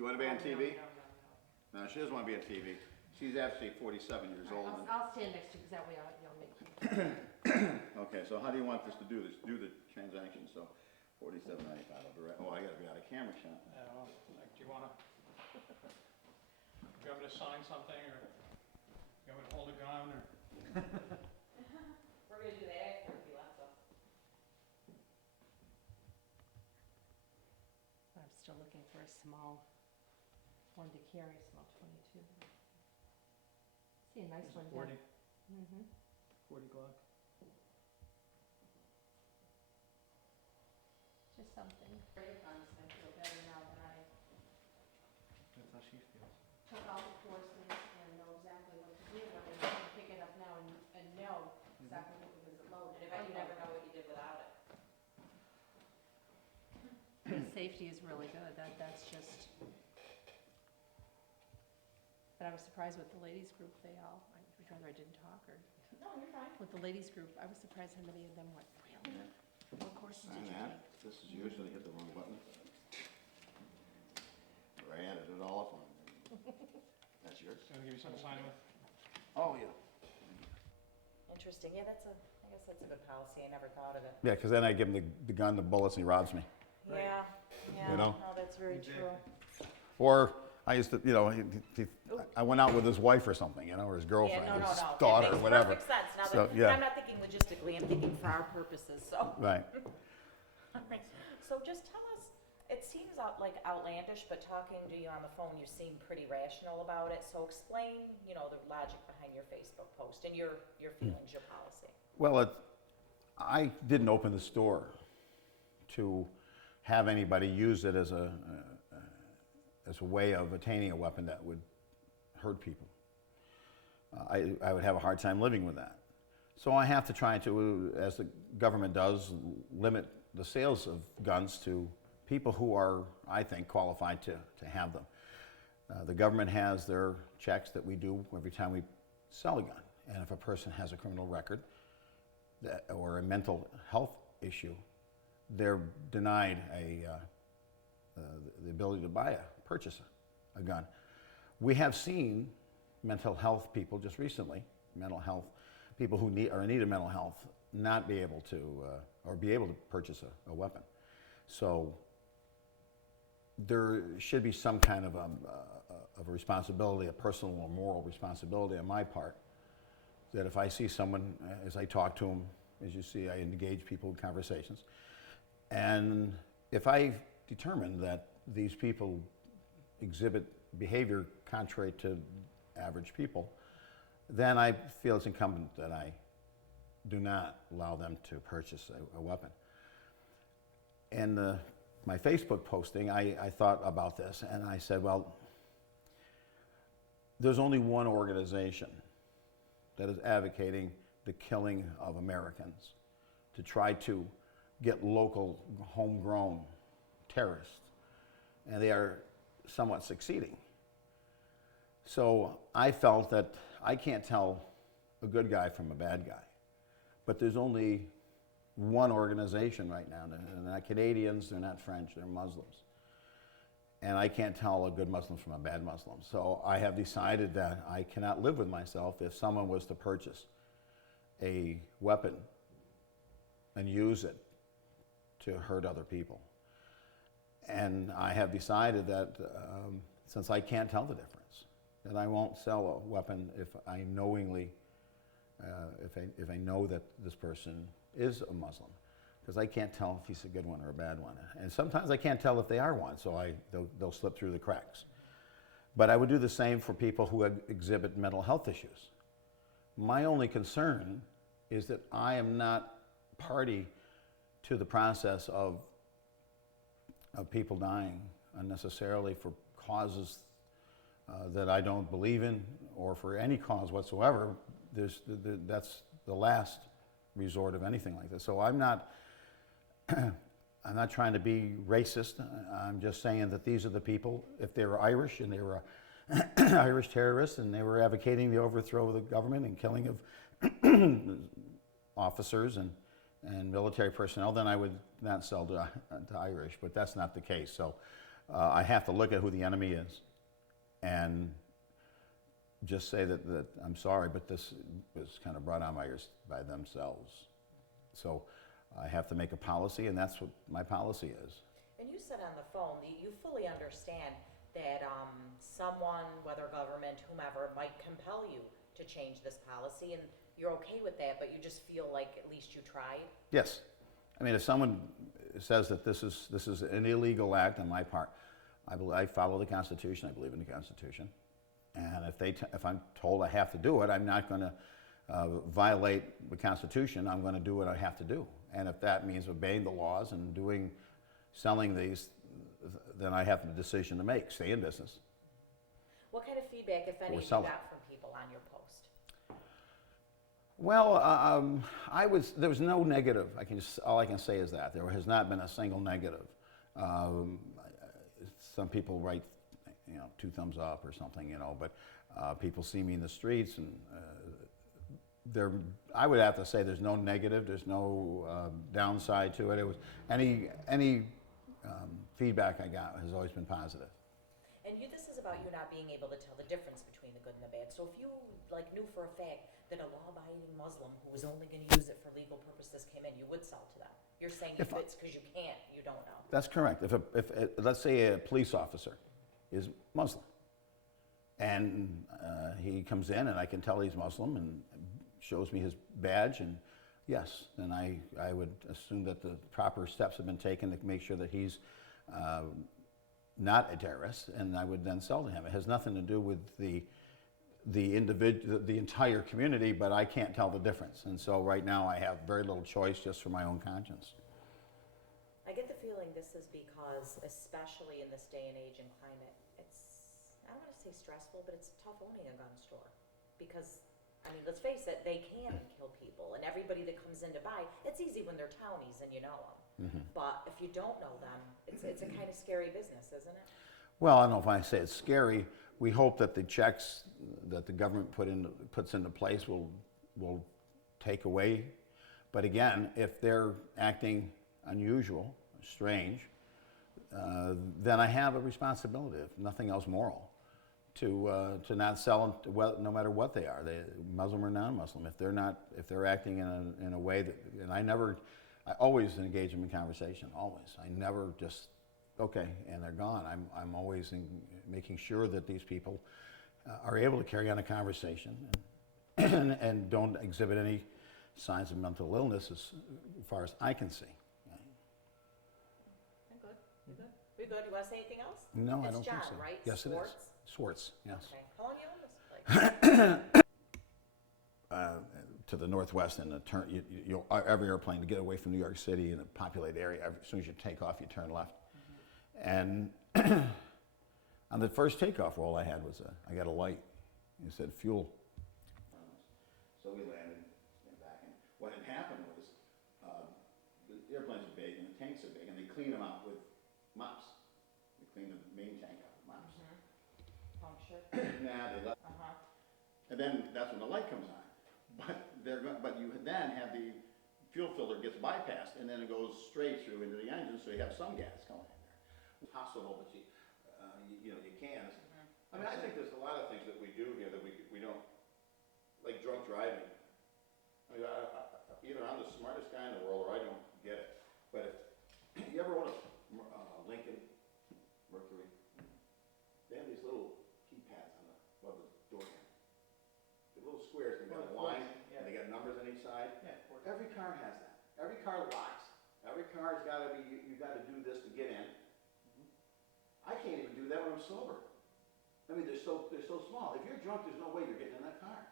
You want to be on TV? No. No, she doesn't want to be on TV. She's actually 47 years All old. right, I'll stand next to you, because that way you'll make. Okay, so how do you want this to do this? Do the transaction, so 47.95. I'll be right. Oh, I gotta be out of camera shot. Well, like, do you want me to sign something, or you want me to hold a gun, or? We're gonna do that after if you want, so. I'm still looking for a small one to carry, small 22. See a nice one down. 40, Mm-hmm. 40 Glock. Just something. I feel better now that I That's how she feels. took all the courses and know exactly what to do. I mean, I can pick it up now and know exactly what was it loaded. And I bet you never know what you did without it. The safety is really good, that's just. But I was surprised with the ladies group, they all, I'd rather I didn't talk, or, No, you're fine. with the ladies group, I was surprised how many of them went, really? What courses did Sign you that. take? This is yours. Did I hit the wrong button? Or I added it all up on. That's yours? So I'll give you something to sign with. Oh, yeah. Interesting, yeah, I guess that's a good policy, I never thought of it. Yeah, because then I give him the gun, the bullets, and he robs me. Right. Yeah, yeah, You know? no, that's very true. Or I used to, I went out with his wife or something, or his Yeah, girlfriend, no, no, his no. daughter, It makes whatever. perfect sense, now So, that, yeah. I'm not thinking logistically, I'm thinking for our purposes, so. Right. Alright, so just tell us, it seems like outlandish, but talking to you on the phone, you seem pretty rational about it, so explain, the logic behind your Facebook post and your feelings, your policy. Well, I didn't open the store to have anybody use it as a way of attaining a weapon that would hurt people. I would have a hard time living with that. So I have to try to, as the government does, limit the sales of guns to people who are, I think, qualified to have them. The government has their checks that we do every time we sell a gun. And if a person has a criminal record or a mental health issue, they're denied the ability to purchase a gun. We have seen mental health people just recently, people who are in need of mental health, not be able to, or be able to purchase a weapon. So there should be some kind of a responsibility, a personal or moral responsibility on my part, that if I see someone, as I talk to them, as you see, I engage people in conversations, and if I determine that these people exhibit behavior contrary to average people, then I feel it's incumbent that I do not allow them to purchase a weapon. In my Facebook posting, I thought about this, and I said, well, there's only one organization that is advocating the killing of Americans to try to get local, homegrown terrorists, and they are somewhat succeeding. So I felt that I can't tell a good guy from a bad guy, but there's only one organization right now. They're not Canadians, they're not French, they're Muslims. And I can't tell a good Muslim from a bad Muslim. So I have decided that I cannot live with myself if someone was to purchase a weapon and use it to hurt other people. And I have decided that since I can't tell the difference, that I won't sell a weapon if I knowingly, if I know that this person is a Muslim, because I can't tell if he's a good one or a bad one. And sometimes I can't tell if they are one, so they'll slip through the cracks. But I would do the same for people who exhibit mental health issues. My only concern is that I am not party to the process of people dying unnecessarily for causes that I don't believe in, or for any cause whatsoever. That's the last resort of anything like this. So I'm not trying to be racist. I'm just saying that these are the people, if they were Irish and they were Irish terrorists and they were advocating the overthrow of the government and killing of officers and military personnel, then I would not sell to Irish, but that's not the case. So I have to look at who the enemy is and just say that I'm sorry, but this was kind of brought on by themselves. So I have to make a policy, and that's what my policy is. And you said on the phone that you fully understand that someone, whether government, whomever, might compel you to change this policy, and you're okay with that, but you just feel like at least you tried? Yes. I mean, if someone says that this is an illegal act on my part, I follow the Constitution. I believe in the Constitution. And if I'm told I have to do it, I'm not going to violate the Constitution. I'm going to do what I have to do. And if that means obeying the laws and selling these, then I have the decision to make. Stay in business. What kind of feedback, if any, Or you sell it. got from people on your post? Well, there was no negative. All I can say is that there has not been a single negative. Some people write, 2 thumbs up or something, but people see me in the streets, and I would have to say there's no negative. There's no downside to it. It was any feedback I got has always been positive. And this is about you not being able to tell the difference between the good and the bad. So if you knew for a fact that a law-abiding Muslim who was only going to use it for legal purposes came in, you would sell to them. You're saying if it's because you can't, you don't know. That's correct. If let's say a police officer is Muslim, and he comes in and I can tell he's Muslim and shows me his badge, and yes, then I would assume that the proper steps have been taken to make sure that he's not a terrorist, and I would then sell to him. It has nothing to do with the entire community, but I can't tell the difference. And so right now I have very little choice just for my own conscience. I get the feeling this is because, especially in this day and age and climate, it's, I don't want to say stressful, but it's tough owning a gun store. Because, let's face it, they can kill people, and everybody that comes in to buy, it's easy when they're townies and you know them. Mm-hmm. But if you don't know them, it's a kind of scary business, isn't it? Well, I don't know if I say it's scary. We hope that the checks that the government puts into place will take away. But again, if they're acting unusual, strange, then I have a responsibility, if nothing else moral, to not sell them, no matter what they are, Muslim or non-Muslim. If they're acting in a way that, and I always engage them in conversation. Always, I never just okay and they're gone. I'm always making sure that these people are able to carry on a conversation and don't exhibit any signs of mental illness as far as I can see. I'm good. You good? We good? You want to say anything else? No, I don't It's John, think so. right? Yes, Swartz? it is. Swartz, yes. Okay. How long you own this place? To the northwest, and every airplane to get away from New York City in a populated area, as soon as you take off, you turn left. And on the first takeoff, all I had was I got a light. It said fuel. So we landed and back. And what had happened was the airplanes are big and the tanks are big, and they clean them out with mops. They clean the main tank out with mops. Puncture. Nah, they left. And then that's when the light comes on. But you then have the fuel filter gets bypassed, and then it goes straight through into the engine, so you have some gas going in there. It's possible, but you can. I think there's a lot of things that we do here that we don't, like drunk driving. Either I'm the smartest guy in the world or I don't get it. But if you ever own a Lincoln Mercury, they have these little keypads above the door handle. The little squares, they got a line, and they got numbers on each side. Every car has that. Every car locks. Every car's got to be, you got to do this to get in. I can't even do that when I'm sober. They're so small. If you're drunk, there's no way you're getting in that car.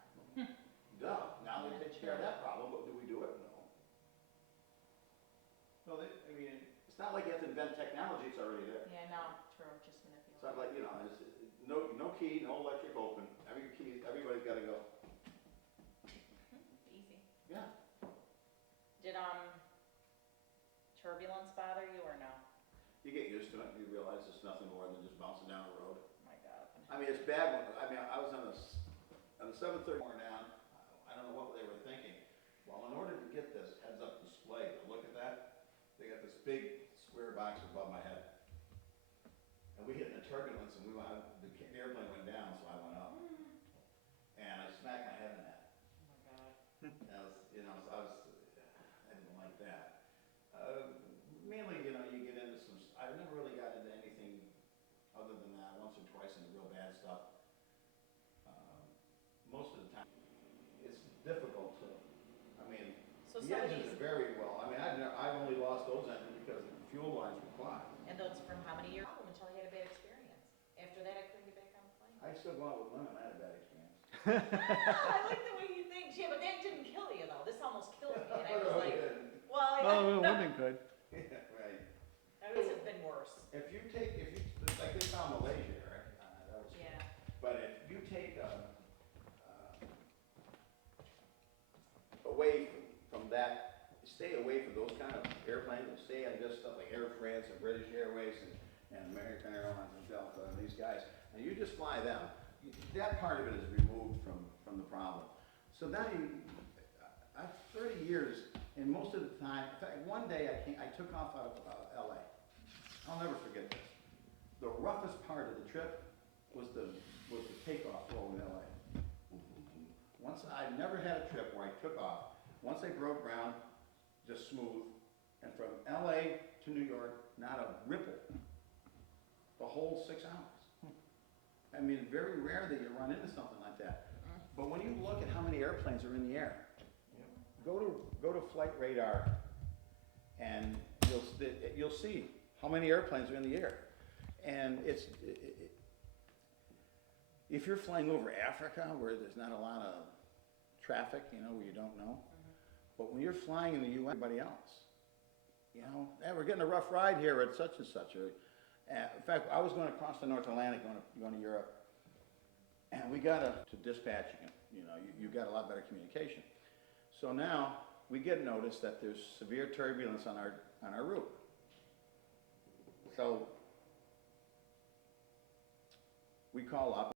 Duh. Now they take care of that problem, but do we do it? No. Well, It's not like you have to invent technology, it's already there. Yeah, no, true, just manipulate. It's not like, it's no key, no electric open. Everybody's got to go. Easy. Yeah. Did turbulence bother you or no? You get used to it. You realize it's nothing more than just bouncing down the road. Oh my God. It's bad when, I was on the 730 more down. I don't know what they were thinking. Well, in order to get this heads-up display, to look at that, they got this big square box above my head. turbulence, and the airplane went down, so I went up. And I smacked my head in that. Oh my God. I was, you know, so I didn't like that. Mainly, you know, you get into some, I never really got into anything other than that, once or twice into real bad stuff. Most of the time, it's difficult to, I mean, So the some of engines these, are very well, I mean, I've only lost those engines because the fuel lines were clogged. and those from how many years? Until you had a bad experience. After that, I couldn't get back on the plane. I still go out with women, I had a bad experience. I like the way he thinks. Yeah, but that didn't kill you though. This almost killed me. And I was like, well, Oh, women could. Yeah, right. that would have been worse. If you, like they found Malaysia, Eric, that was. Yeah. But if you take, away from that, stay away from those kind of airplanes, and stay on just stuff like Air France and British Airways and American Airlines and Delta and these guys, and you just fly them, that part of it is removed from the problem. So now I've 30 years, and most of the time, in fact, one day I took off out of LA. I'll never forget this. The roughest part of the trip was the takeoff flow in LA. I never had a trip where I took off. Once I broke ground, just smooth. And from LA to New York, not a ripple. The whole 6 hours. I mean, very rare that you run into something like that. But when you look at how many airplanes are in the air, go to Flight Radar, and you'll see how many airplanes are in the air. And if you're flying over Africa, where there's not a lot of traffic, you know, where you don't know, but when you're flying in the U.S., everybody else, you know, hey, we're getting a rough ride here at such and such. In fact, I was going across the North Atlantic, going to Europe, and we got to dispatching it. You know, you got a lot better communication. So now we get notice that there's severe turbulence on our route. So we call up.